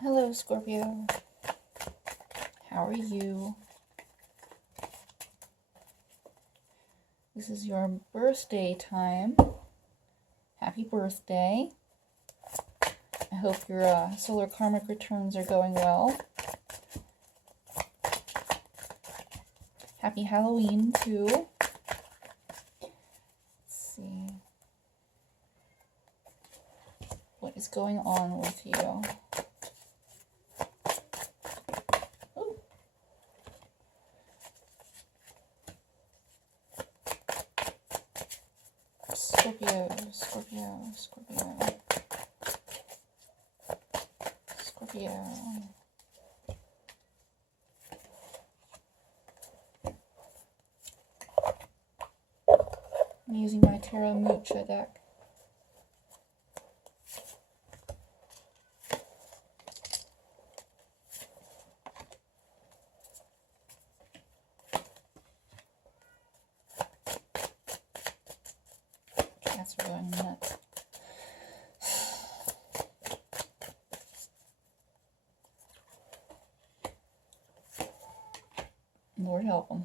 Hello, Scorpio. How are you? This is your birthday time. Happy birthday. I hope your solar karmic returns are going well. Happy Halloween, too. Let's see. What is going on with you? Scorpio, Scorpio, Scorpio, Scorpio. I'm using my Tarot Mucha deck. Cats are going nuts. Lord help them.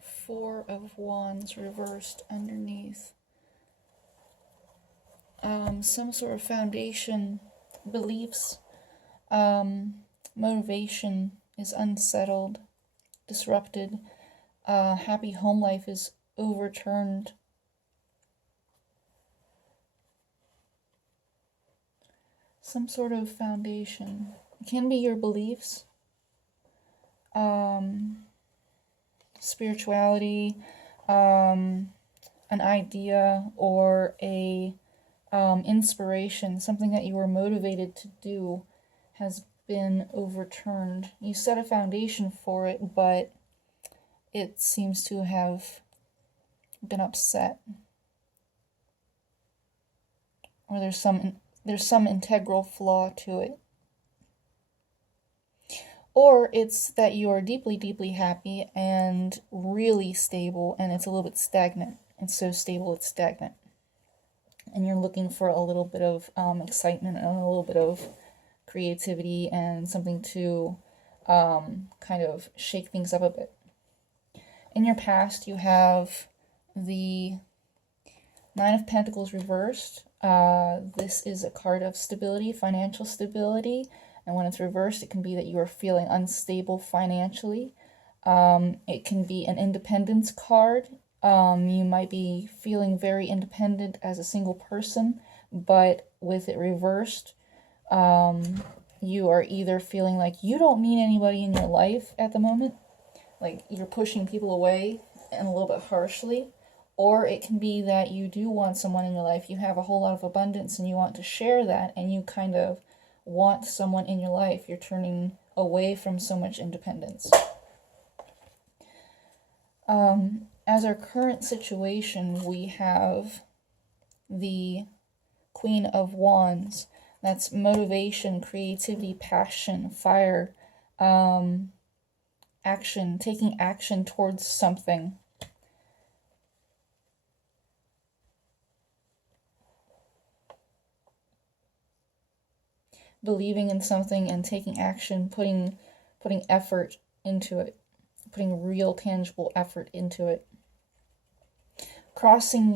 Four of Wands reversed underneath. Some sort of foundation, beliefs, motivation is unsettled, disrupted. Happy home life is overturned. Some sort of foundation. It can be your beliefs, spirituality, an idea, or a inspiration, something that you were motivated to do has been overturned. You set a foundation for it, but it seems to have been upset. Or there's some integral flaw to it. Or it's that you are deeply, deeply happy and really stable, and it's a little bit stagnant. It's so stable it's stagnant. And you're looking for a little bit of excitement and a little bit of creativity and something to kind of shake things up a bit. In your past, you have the Nine of Pentacles reversed. This is a card of stability, financial stability. And when it's reversed, it can be that you are feeling unstable financially. It can be an independence card. You might be feeling very independent as a single person, but with it reversed, you are either feeling like you don't need anybody in your life at the moment, like you're pushing people away and a little bit harshly, or it can be that you do want someone in your life. You have a whole lot of abundance and you want to share that, and you kind of want someone in your life. You're turning away from so much independence. As our current situation, we have the Queen of Wands. That's motivation, creativity, passion, fire, action, taking action towards something. Believing in something and taking action, putting effort into it, putting real tangible effort into it. Crossing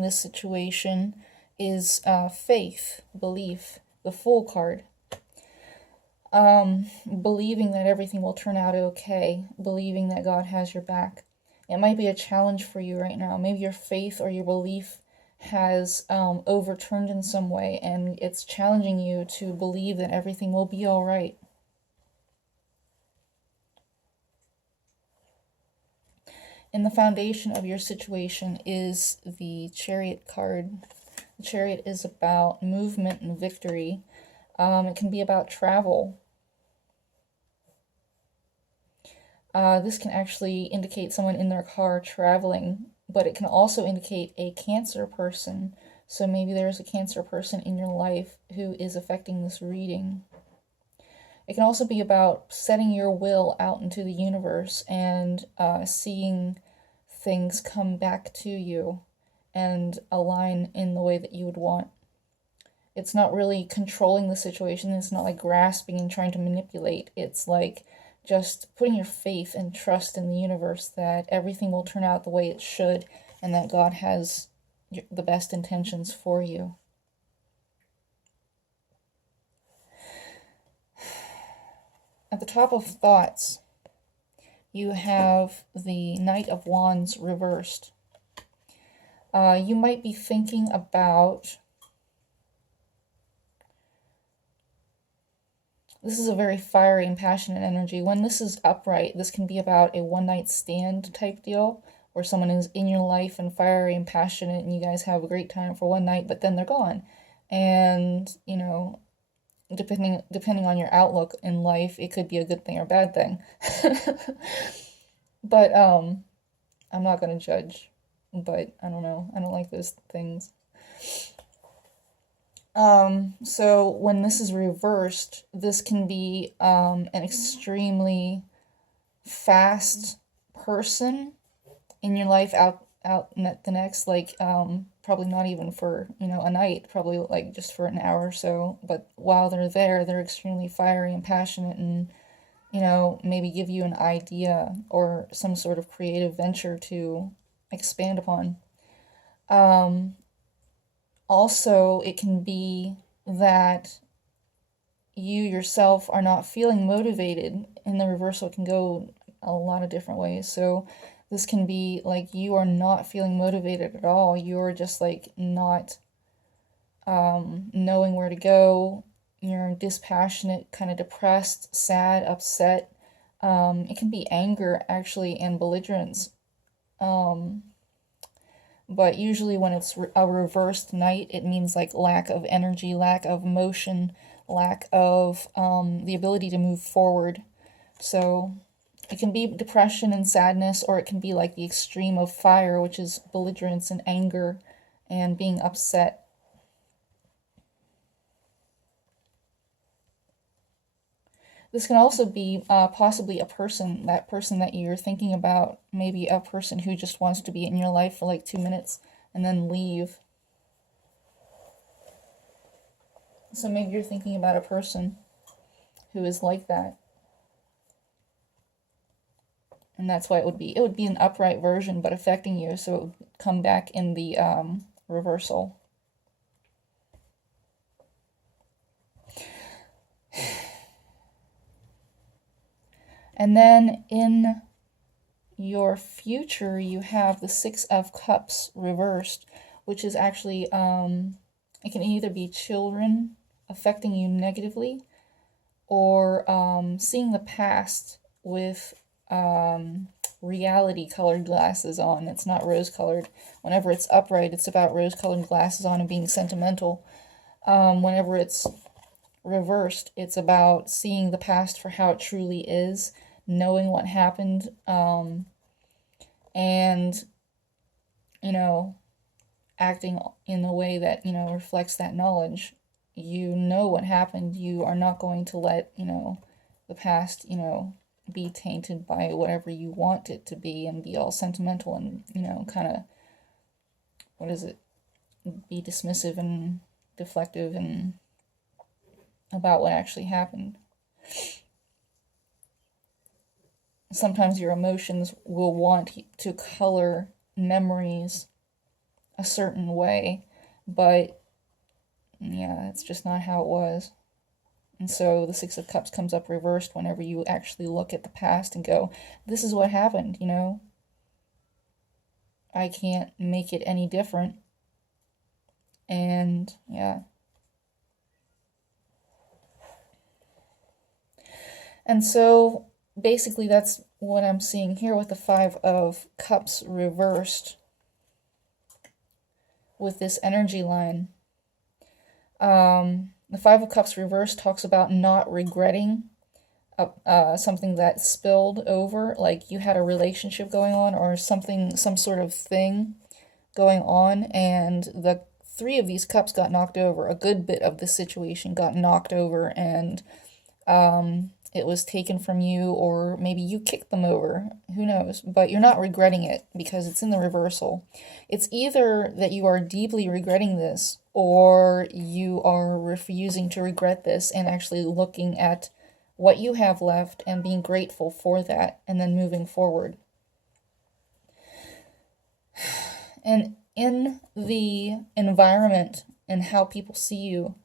this situation is faith, belief, the Fool card. Believing that everything will turn out okay, believing that God has your back. It might be a challenge for you right now. Maybe your faith or your belief has overturned in some way, and it's challenging you to believe that everything will be all right. In the foundation of your situation is the Chariot card. The Chariot is about movement and victory. It can be about travel. This can actually indicate someone in their car traveling, but it can also indicate a Cancer person. So maybe there's a Cancer person in your life who is affecting this reading. It can also be about setting your will out into the universe and seeing things come back to you and align in the way that you would want. It's not really controlling the situation. It's not like grasping and trying to manipulate. It's like just putting your faith and trust in the universe that everything will turn out the way it should and that God has the best intentions for you. At the top of thoughts, you have the Knight of Wands reversed. You might be thinking about... This is a very fiery and passionate energy. When this is upright, this can be about a one-night stand type deal, where someone is in your life and fiery and passionate, and you guys have a great time for one night, but then they're gone. And, you know, depending on your outlook in life, it could be a good thing or a bad thing. But I'm not going to judge. But I don't know. I don't like those things. So when this is reversed, this can be an extremely fast person in your life out the next, like, probably not even for, you know, a night, probably like just for an hour or so. But while they're there, they're extremely fiery and passionate and, you know, maybe give you an idea or some sort of creative venture to expand upon. Also, it can be that you yourself are not feeling motivated. In the reversal, it can go a lot of different ways. So this can be like you are not feeling motivated at all. You're just like not knowing where to go. You're dispassionate, kind of depressed, sad, upset. It can be anger, actually, and belligerence. But usually when it's a reversed night, it means like lack of energy, lack of motion, lack of the ability to move forward. So it can be depression and sadness, or it can be like the extreme of fire, which is belligerence and anger and being upset. This can also be possibly a person, that person that you're thinking about, maybe a person who just wants to be in your life for like 2 minutes and then leave. So maybe you're thinking about a person who is like that. And that's why it would be an upright version, but affecting you, so it would come back in the reversal. And then in your future, you have the Six of Cups reversed, which is actually, it can either be children affecting you negatively, or seeing the past with reality colored glasses on. It's not rose colored. Whenever it's upright, it's about rose colored glasses on and being sentimental. Whenever it's reversed, it's about seeing the past for how it truly is, knowing what happened, and, you know, acting in a way that, you know, reflects that knowledge. You know what happened. You are not going to let, you know, the past, you know, be tainted by whatever you want it to be and be all sentimental and, you know, kind of, be dismissive and deflective and about what actually happened. Sometimes your emotions will want to color memories a certain way, but yeah, it's just not how it was. And so the Six of Cups comes up reversed whenever you actually look at the past and go, this is what happened, you know? I can't make it any different. And yeah. And so basically that's what I'm seeing here with the Five of Cups reversed with this energy line. The Five of Cups reversed talks about not regretting something that spilled over, like you had a relationship going on or something, some sort of thing going on, and the Three of these cups got knocked over. A good bit of the situation got knocked over, and it was taken from you, or maybe you kicked them over, who knows, but you're not regretting it because it's in the reversal. It's either that you are deeply regretting this, or you are refusing to regret this and actually looking at what you have left and being grateful for that and then moving forward. And in the environment and how people see you,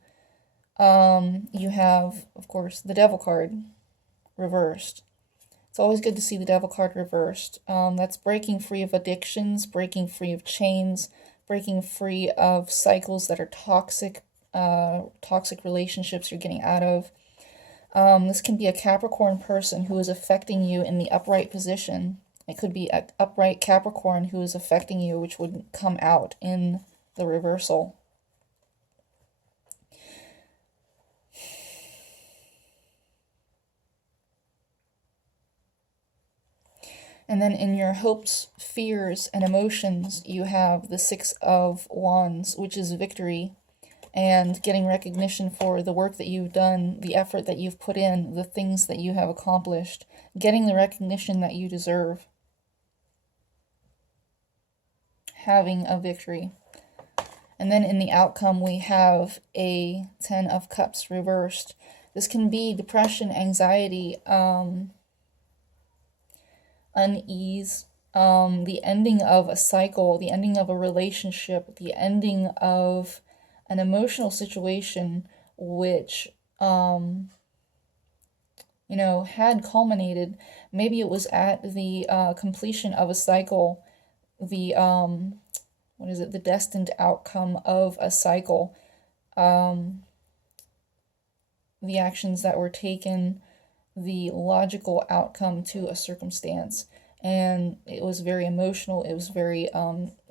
you have, of course, the Devil card reversed. It's always good to see the Devil card reversed. That's breaking free of addictions, breaking free of chains, breaking free of cycles that are toxic, toxic relationships you're getting out of. This can be a Capricorn person who is affecting you in the upright position. It could be an upright Capricorn who is affecting you, which would come out in the reversal. And then in your hopes, fears, and emotions, you have the Six of Wands, which is victory and getting recognition for the work that you've done, the effort that you've put in, the things that you have accomplished, getting the recognition that you deserve, having a victory. And then in the outcome, we have a Ten of Cups reversed. This can be depression, anxiety, unease, the ending of a cycle, the ending of a relationship, the ending of an emotional situation which, had culminated. Maybe it was at the completion of a cycle, the, the destined outcome of a cycle, the actions that were taken, the logical outcome to a circumstance. And it was very emotional. It was very,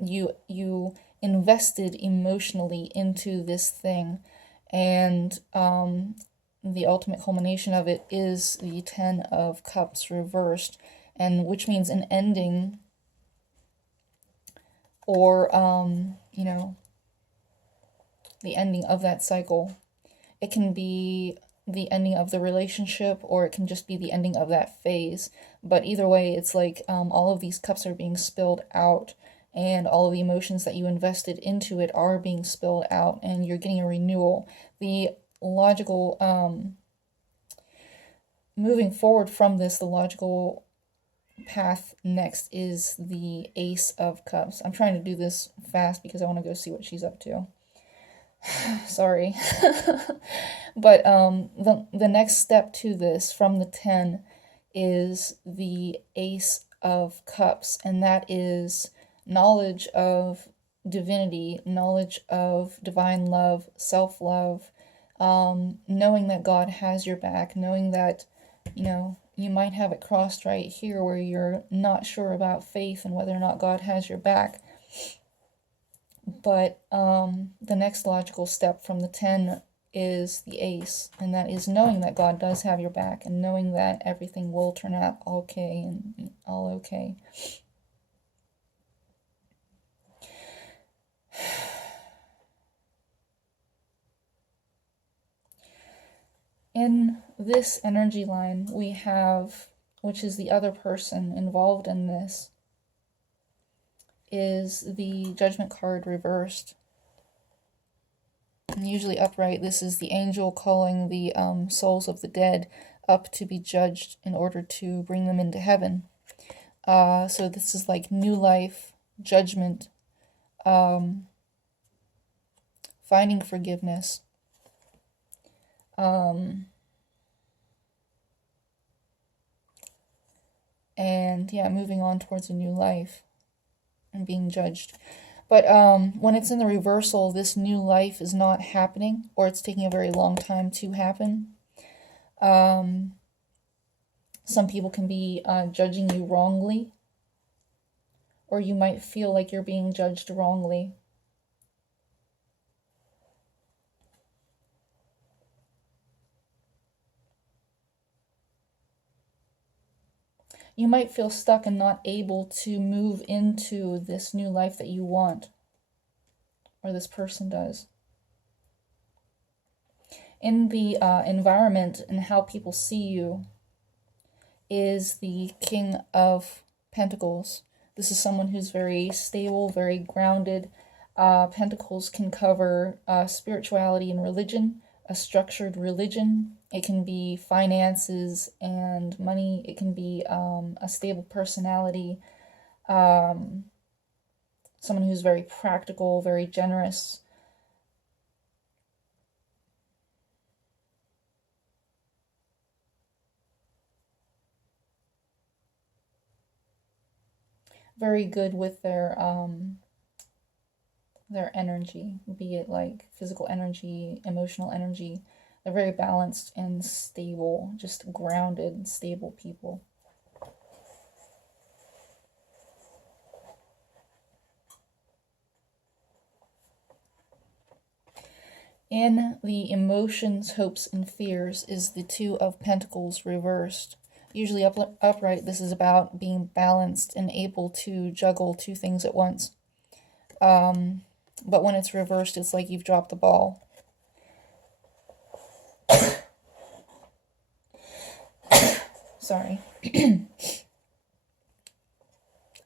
you invested emotionally into this thing. And the ultimate culmination of it is the Ten of Cups reversed, and which means an ending, or, the ending of that cycle. It can be the ending of the relationship, or it can just be the ending of that phase. But either way, it's like all of these cups are being spilled out, and all of the emotions that you invested into it are being spilled out, and you're getting a renewal. The logical, moving forward from this, the logical path next is the Ace of Cups. I'm trying to do this fast because I want to go see what she's up to. Sorry. But the next step to this from the 10 is the Ace of Cups, and that is knowledge of divinity, knowledge of divine love, self-love, knowing that God has your back, knowing that, you might have it crossed right here where you're not sure about faith and whether or not God has your back. But the next logical step from the 10 is the Ace, and that is knowing that God does have your back, and knowing that everything will turn out okay and all okay. In this energy line, we have, which is the other person involved in this, is the Judgment card reversed. And usually upright, this is the angel calling the souls of the dead up to be judged in order to bring them into heaven. So this is like new life, judgment, finding forgiveness. And yeah, moving on towards a new life and being judged. But when it's in the reversal, this new life is not happening, or it's taking a very long time to happen. Some people can be judging you wrongly, or you might feel like you're being judged wrongly. You might feel stuck and not able to move into this new life that you want, or this person does. in the environment and how people see you is the King of Pentacles. This is someone who's very stable, very grounded. Pentacles can cover spirituality and religion, a structured religion. It can be finances and money. It can be a stable personality. Someone who's very practical, very generous. Very good with their energy, be it like physical energy, emotional energy. They're very balanced and stable, just grounded, stable people. In the emotions, hopes, and fears is the Two of Pentacles reversed. Usually upright, this is about being balanced and able to juggle two things at once. But when it's reversed, it's like you've dropped the ball. Sorry.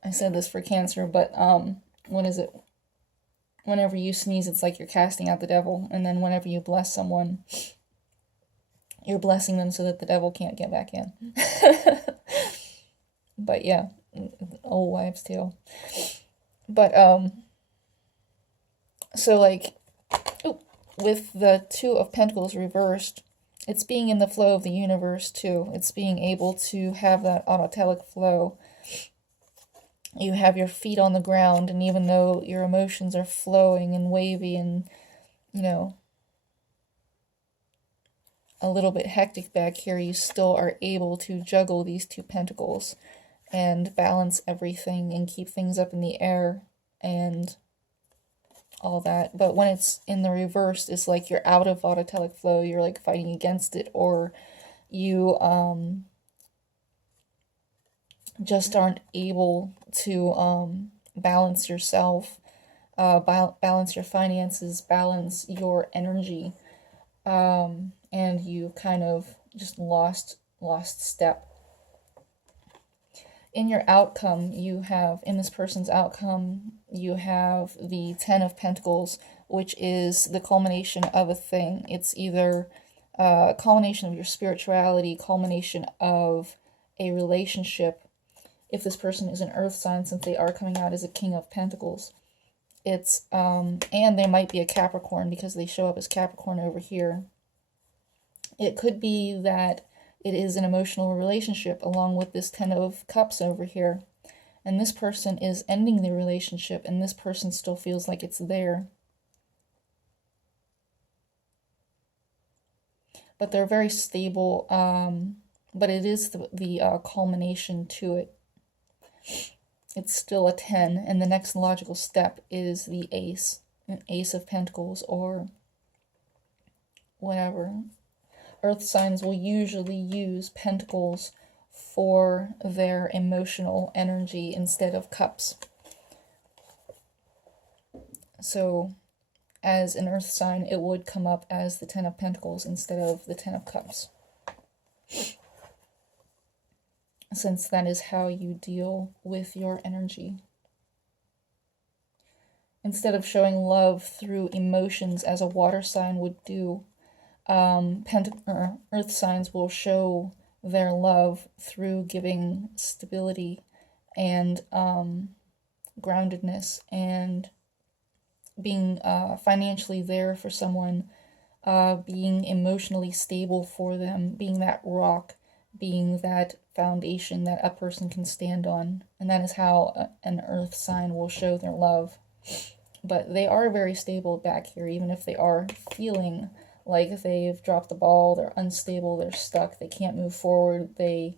I said this for Cancer, but what is it? Whenever you sneeze, it's like you're casting out the devil. And then whenever you bless someone, you're blessing them so that the devil can't get back in. But yeah, old wives' tale. But so like, with the Two of Pentacles reversed, it's being in the flow of the universe too. It's being able to have that autotelic flow. You have your feet on the ground, and even though your emotions are flowing and wavy and, you know, a little bit hectic back here, you still are able to juggle these two pentacles and balance everything and keep things up in the air and all that. But when it's in the reverse, it's like you're out of autotelic flow, you're like fighting against it, or you just aren't able to balance yourself, balance your finances, balance your energy, and you kind of just lost step. In your outcome, you have, in this person's outcome, you have the Ten of Pentacles, which is the culmination of a thing. It's either a culmination of your spirituality, culmination of a relationship. If this person is an earth sign, since they are coming out as a King of Pentacles, it's, and they might be a Capricorn because they show up as Capricorn over here. It could be that it is an emotional relationship along with this Ten of Cups over here. And this person is ending the relationship, and this person still feels like it's there. But they're very stable, but it is the culmination to it. It's still a 10, and the next logical step is the Ace, an Ace of Pentacles, or whatever. Earth signs will usually use pentacles for their emotional energy instead of cups. So, as an earth sign, it would come up as the Ten of Pentacles instead of the Ten of Cups, since that is how you deal with your energy. Instead of showing love through emotions as a water sign would do, earth signs will show their love through giving stability and groundedness and being financially there for someone, being emotionally stable for them, being that rock, being that foundation that a person can stand on. And that is how an earth sign will show their love. But they are very stable back here, even if they are feeling like they've dropped the ball, they're unstable, they're stuck, they can't move forward, they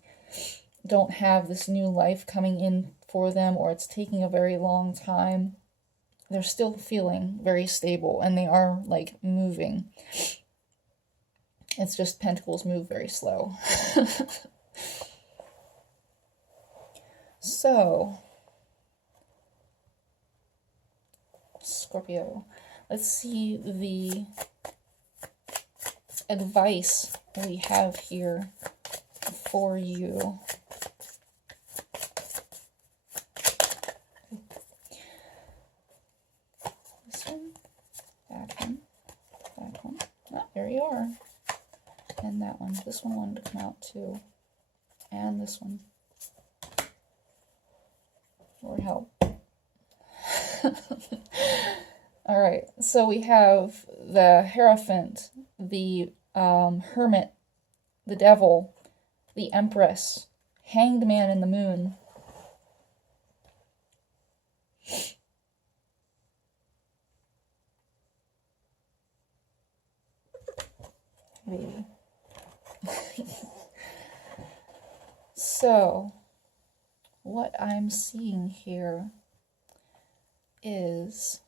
don't have this new life coming in for them, or it's taking a very long time. They're still feeling very stable, and they are like moving. It's just pentacles move very slow. So, Scorpio, let's see the advice we have here for you. This one, that one, that one. Oh, there you are. And that one. This one wanted to come out too. And this one. Lord help. Alright, so we have the Hierophant, the Hermit, the Devil, the Empress, Hanged Man in the Moon. Baby. So, what I'm seeing here is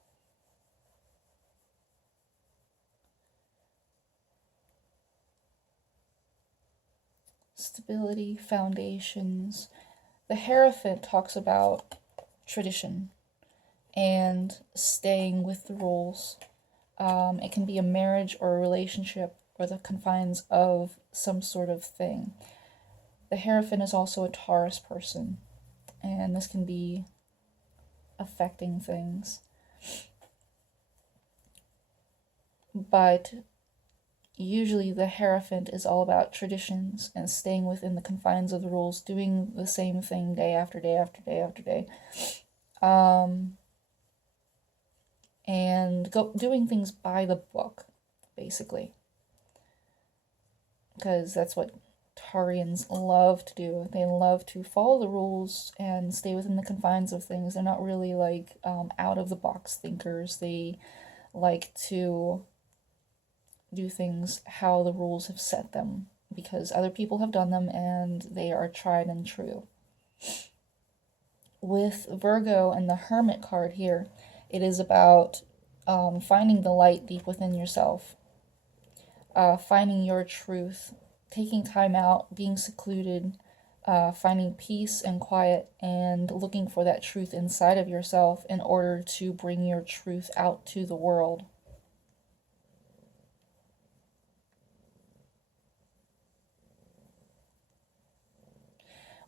stability, foundations. The Hierophant talks about tradition and staying with the rules. It can be a marriage or a relationship or the confines of some sort of thing. The Hierophant is also a Taurus person, and this can be affecting things. But usually the Hierophant is all about traditions and staying within the confines of the rules, doing the same thing day after day after day after day. And doing things by the book, basically. Because that's what Taurians love to do. They love to follow the rules and stay within the confines of things. They're not really like out of the box thinkers. They like to do things how the rules have set them because other people have done them and they are tried and true. With Virgo and the Hermit card here, it is about finding the light deep within yourself, finding your truth, taking time out, being secluded, finding peace and quiet, and looking for that truth inside of yourself in order to bring your truth out to the world.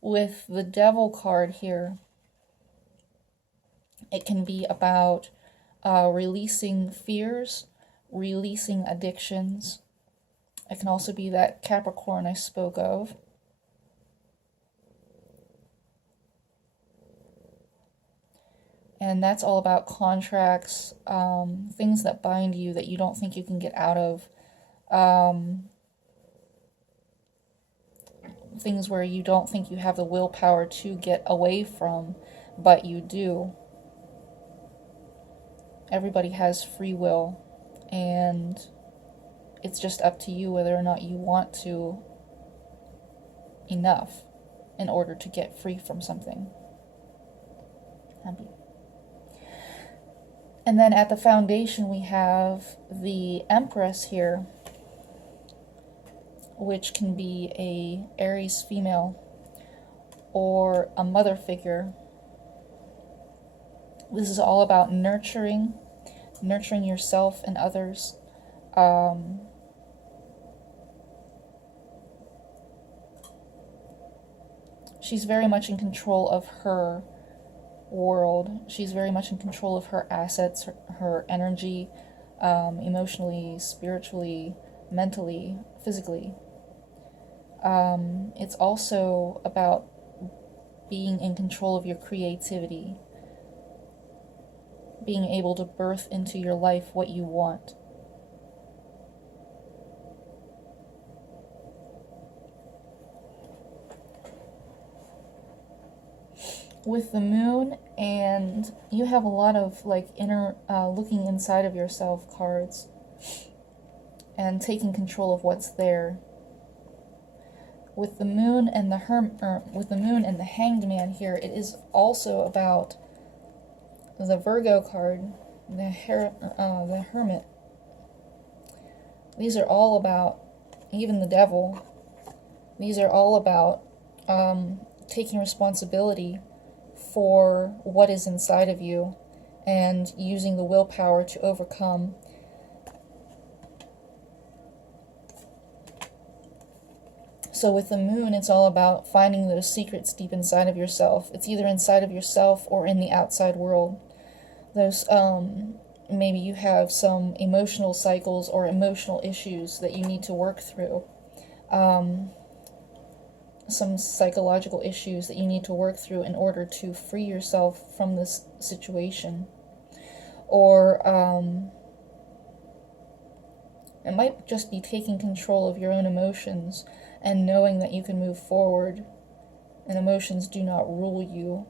With the Devil card here, it can be about releasing fears, releasing addictions. It can also be that Capricorn I spoke of. And that's all about contracts, things that bind you that you don't think you can get out of. Things where you don't think you have the willpower to get away from, but you do. Everybody has free will, and it's just up to you whether or not you want to enough in order to get free from something. Happy. And then at the foundation we have the Empress here, which can be a Aries female or a mother figure. This is all about nurturing yourself and others. She's very much in control of her world. She's very much in control of her assets, her energy, emotionally, spiritually, mentally, physically. It's also about being in control of your creativity, being able to birth into your life what you want. With the Moon, and you have a lot of like inner looking inside of yourself cards and taking control of what's there. With the Moon and the Hanged Man here, it is also about the Virgo card, the Hermit. These are all about, even the Devil, these are all about taking responsibility for what is inside of you and using the willpower to overcome. So with the moon, it's all about finding those secrets deep inside of yourself. It's either inside of yourself or in the outside world. Those, maybe you have some emotional cycles or emotional issues that you need to work through. Some psychological issues that you need to work through in order to free yourself from this situation. Or it might just be taking control of your own emotions and knowing that you can move forward and emotions do not rule you.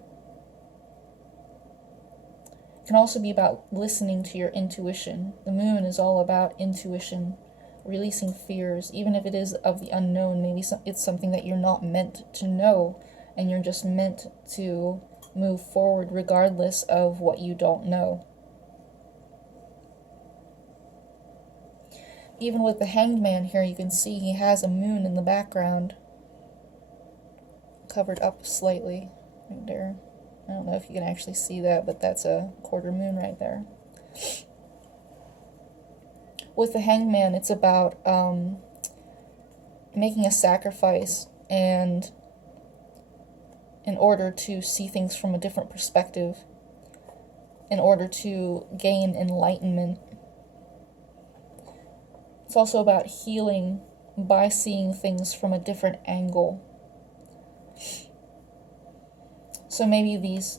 It can also be about listening to your intuition. The moon is all about intuition, releasing fears, even if it is of the unknown. Maybe it's something that you're not meant to know, and you're just meant to move forward regardless of what you don't know. Even with the Hanged Man here, you can see he has a moon in the background, covered up slightly right there. I don't know if you can actually see that, but that's a quarter moon right there. With the Hanged Man, it's about making a sacrifice, and in order to see things from a different perspective, in order to gain enlightenment. It's also about healing by seeing things from a different angle. So maybe these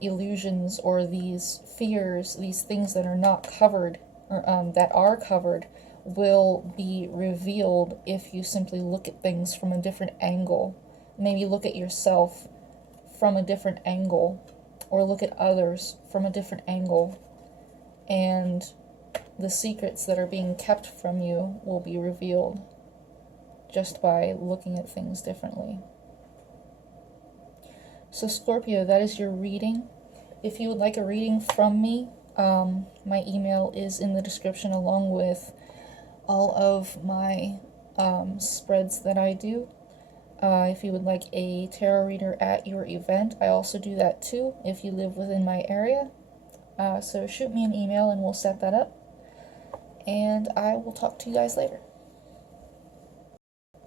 illusions or these fears, these things that are not covered, or that are covered, will be revealed if you simply look at things from a different angle. Maybe look at yourself from a different angle, or look at others from a different angle, and the secrets that are being kept from you will be revealed just by looking at things differently. So Scorpio, that is your reading. If you would like a reading from me, my email is in the description, along with all of my spreads that I do. If you would like a tarot reader at your event, I also do that too, if you live within my area. So shoot me an email and we'll set that up. And I will talk to you guys later.